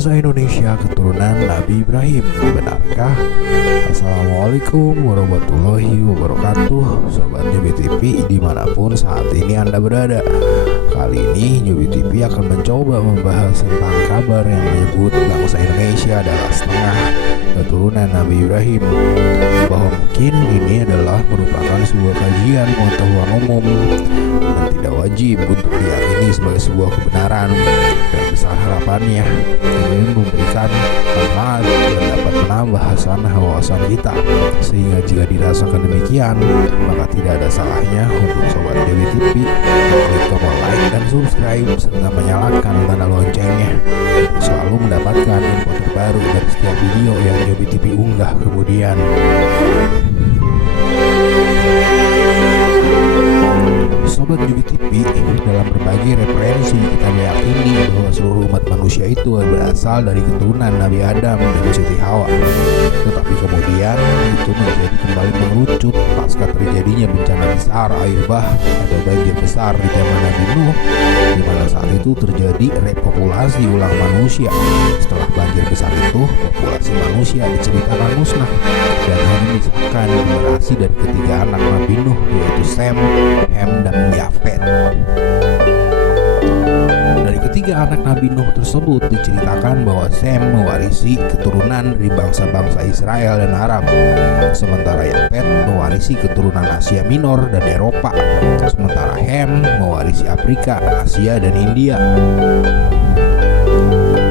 bangsa Indonesia keturunan Nabi Ibrahim. Benarkah? Assalamualaikum warahmatullahi wabarakatuh, Sobat Newbie TV dimanapun saat ini Anda berada. Kali ini Newbie TV akan mencoba membahas tentang kabar yang menyebut bangsa Indonesia adalah setengah keturunan Nabi Ibrahim, bahwa mungkin ini adalah merupakan sebuah kajian pengetahuan umum dan tidak wajib untuk diyakini sebagai sebuah kebenaran, dan besar harapannya ini memberikan manfaat dan dapat menambah wawasan kita, sehingga jika dirasakan demikian maka tidak ada salahnya untuk Sobat Newbie TV klik tombol like dan subscribe serta menyalakan tanda loncengnya untuk selalu mendapatkan info terbaru dari setiap video yang Newbie TV unggah kemudian. Sobat Newbie TV, dalam berbagai referensi kita meyakini bahwa seluruh umat manusia itu berasal dari keturunan Nabi Adam dan Siti Hawa. Tetapi kemudian itu menjadi kembali mengerucut pasca terjadinya bencana besar air bah atau banjir besar di zaman Nabi Nuh, di mana saat itu terjadi repopulasi ulang manusia. Setelah banjir besar itu, populasi manusia diceritakan musnah dan hanya menyisakan generasi dari ketiga anak Nabi Nuh, yaitu Sem, Hem, dan Yafet. Dari ketiga anak Nabi Nuh tersebut diceritakan bahwa Sem mewarisi keturunan dari bangsa-bangsa Israel dan Arab, sementara Yafet mewarisi keturunan Asia Minor dan Eropa, sementara Hem mewarisi Afrika, Asia, dan India.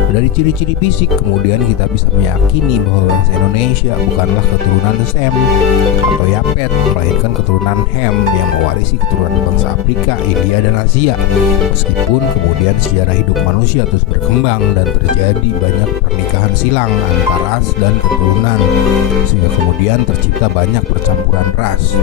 Dari ciri-ciri fisik kemudian kita bisa meyakini bahwa bangsa Indonesia bukanlah keturunan Sem atau Yafet, melainkan keturunan Hem yang mewarisi keturunan bangsa Afrika, India, dan Asia. Meskipun kemudian sejarah hidup manusia terus berkembang dan terjadi banyak pernikahan silang antar ras dan keturunan, sehingga kemudian tercipta banyak percampuran ras.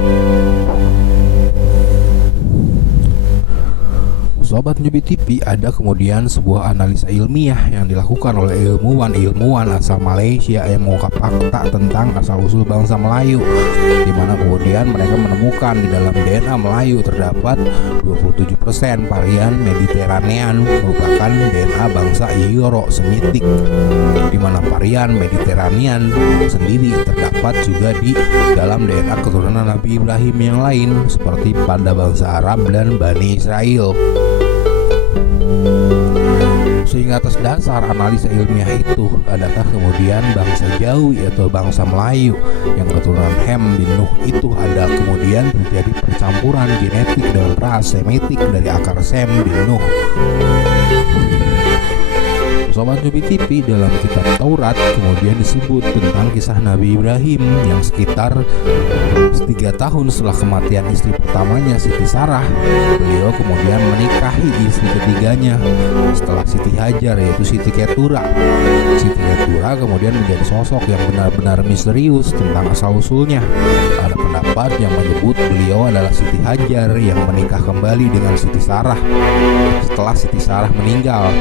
Sobat Newbie TV, ada kemudian sebuah analisa ilmiah yang dilakukan oleh ilmuwan asal Malaysia yang mengungkap fakta tentang asal-usul bangsa Melayu, di mana kemudian mereka menemukan di dalam DNA Melayu terdapat 27% varian Mediteranean merupakan DNA bangsa Euro-Semitik, di mana varian Mediteranean sendiri terdapat juga di dalam DNA keturunan Nabi Ibrahim yang lain seperti pada bangsa Arab dan Bani Israel. Sehingga atas dasar analisa ilmiah itu, adakah kemudian bangsa Jawi atau bangsa Melayu yang keturunan Hem bin Nuh itu ada kemudian terjadi percampuran genetik dengan ras Semitik dari akar Sem bin Nuh. Sobat Newbie TV, dalam kitab Taurat kemudian disebut tentang kisah Nabi Ibrahim yang sekitar 3 tahun setelah kematian istri pertamanya Siti Sarah, beliau kemudian menikahi istri ketiganya setelah Siti Hajar, yaitu Siti Ketura. Siti Ketura kemudian menjadi sosok yang benar-benar misterius tentang asal-usulnya. Ada pendapat yang menyebut beliau adalah Siti Hajar yang menikah kembali dengan Siti Sarah setelah Siti Sarah meninggal.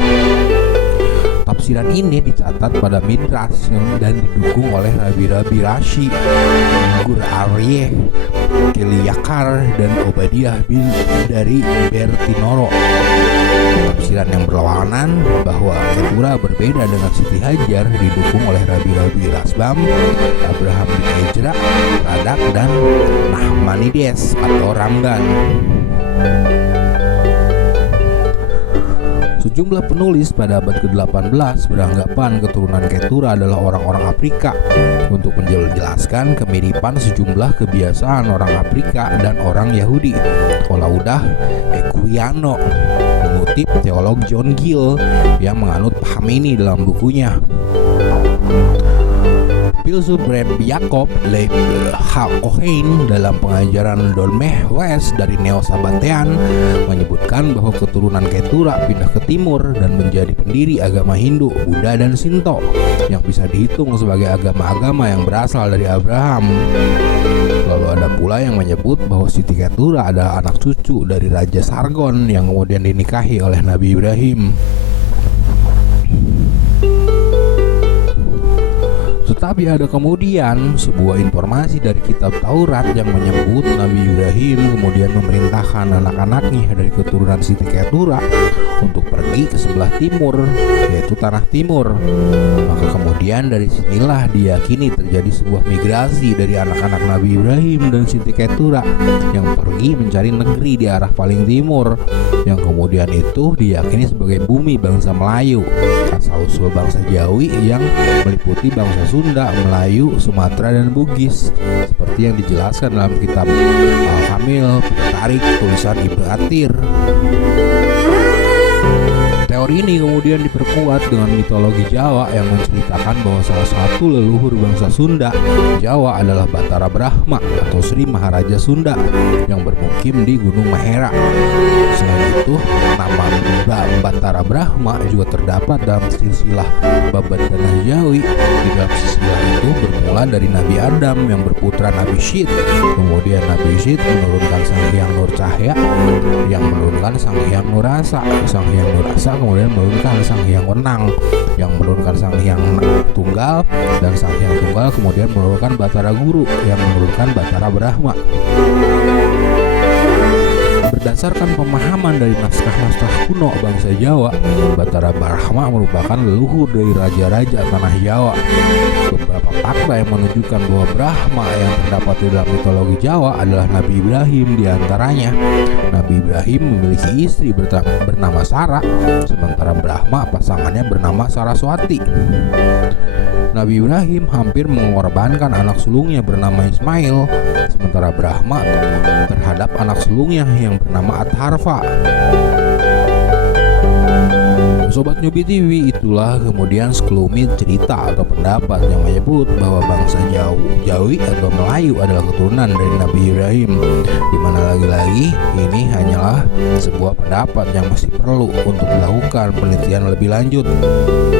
Tafsiran ini dicatat pada Midrash dan didukung oleh Rabi Rashi, Gur Aryeh, Keliakar, dan Obadiah bin dari Bertinoro. Tafsiran yang berlawanan bahwa Ketura berbeda dengan Siti Hajar didukung oleh Rabi Rasbam, Abraham bin Ezra, Radak, dan Nahmanides atau Ramban. Sejumlah penulis pada abad ke-18 beranggapan keturunan Ketura adalah orang-orang Afrika untuk menjelaskan kemiripan sejumlah kebiasaan orang Afrika dan orang Yahudi. Olaudah Equiano mengutip teolog John Gill yang menganut paham ini dalam bukunya. Filsuf Reb Jacob Leib HaKohen dalam pengajaran Dolmeh West dari Neo-Sabatean menyebutkan bahwa keturunan Ketura pindah ke timur dan menjadi pendiri agama Hindu, Buddha, dan Shinto yang bisa dihitung sebagai agama-agama yang berasal dari Abraham. Lalu ada pula yang menyebut bahwa Siti Ketura adalah anak cucu dari Raja Sargon yang kemudian dinikahi oleh Nabi Ibrahim. Tapi ada kemudian sebuah informasi dari kitab Taurat yang menyebut Nabi Ibrahim kemudian memerintahkan anak-anaknya dari keturunan Siti Ketura untuk pergi ke sebelah timur, yaitu tanah timur. Maka kemudian dari sinilah diyakini terjadi sebuah migrasi dari anak-anak Nabi Ibrahim dan Siti Ketura yang pergi mencari negeri di arah paling timur, yang kemudian itu diyakini sebagai bumi bangsa Melayu, asal-usul bangsa Jawi yang meliputi bangsa Sunda, Melayu, Sumatera, dan Bugis, seperti yang dijelaskan dalam kitab Al-Kamil Tarik tulisan Ibnu Athir. Teori ini kemudian diperkuat dengan mitologi Jawa yang menceritakan bahwa salah satu leluhur bangsa Sunda Jawa adalah Batara Brahma atau Sri Maharaja Sunda yang bermukim di Gunung Mahera. Selain itu, nama Batara Brahma juga terdapat dalam silsilah Babat Tanah Jawi. Di dalam silsilah itu bermula dari Nabi Adam yang berputra Nabi Syed. Kemudian Nabi Syed menurunkan Sang Hyang Nur Cahya yang menurunkan Sang Hyang Nur Rasa. Sang Hyang Nur Rasa kemudian menurunkan Sang Hyang Wenang yang menurunkan Sang Hyang Tunggal, dan Sang Hyang Tunggal kemudian menurunkan Batara Guru yang menurunkan Batara Brahma. Berdasarkan pemahaman dari naskah-naskah kuno bangsa Jawa, Batara Brahma merupakan leluhur dari raja-raja tanah Jawa. Beberapa fakta yang menunjukkan bahwa Brahma yang terdapat di dalam mitologi Jawa adalah Nabi Ibrahim. Di antaranya, Nabi Ibrahim memiliki istri bernama Sarah, sementara Brahma pasangannya bernama Saraswati. Nabi Ibrahim hampir mengorbankan anak sulungnya bernama Ismail, sementara Brahma terhadap anak sulungnya yang bernama Adharva. Sobat Newbie TV, itulah kemudian sekelumit cerita atau pendapat yang menyebut bahwa bangsa Jawi atau Melayu adalah keturunan dari Nabi Ibrahim, di mana lagi-lagi ini hanyalah sebuah pendapat yang masih perlu untuk dilakukan penelitian lebih lanjut,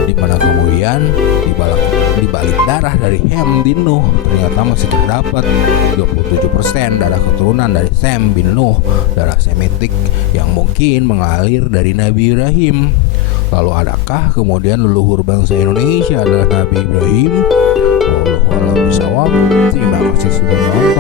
di mana kemudian di balik darah dari Ham bin Nuh ternyata masih terdapat 27% darah keturunan dari Sem bin Nuh, darah Semitik yang mungkin mengalir dari Nabi Ibrahim. Lalu adakah kemudian leluhur bangsa Indonesia adalah Nabi Ibrahim? Wallahu a'lam bishawab. Terima kasih sudah menonton.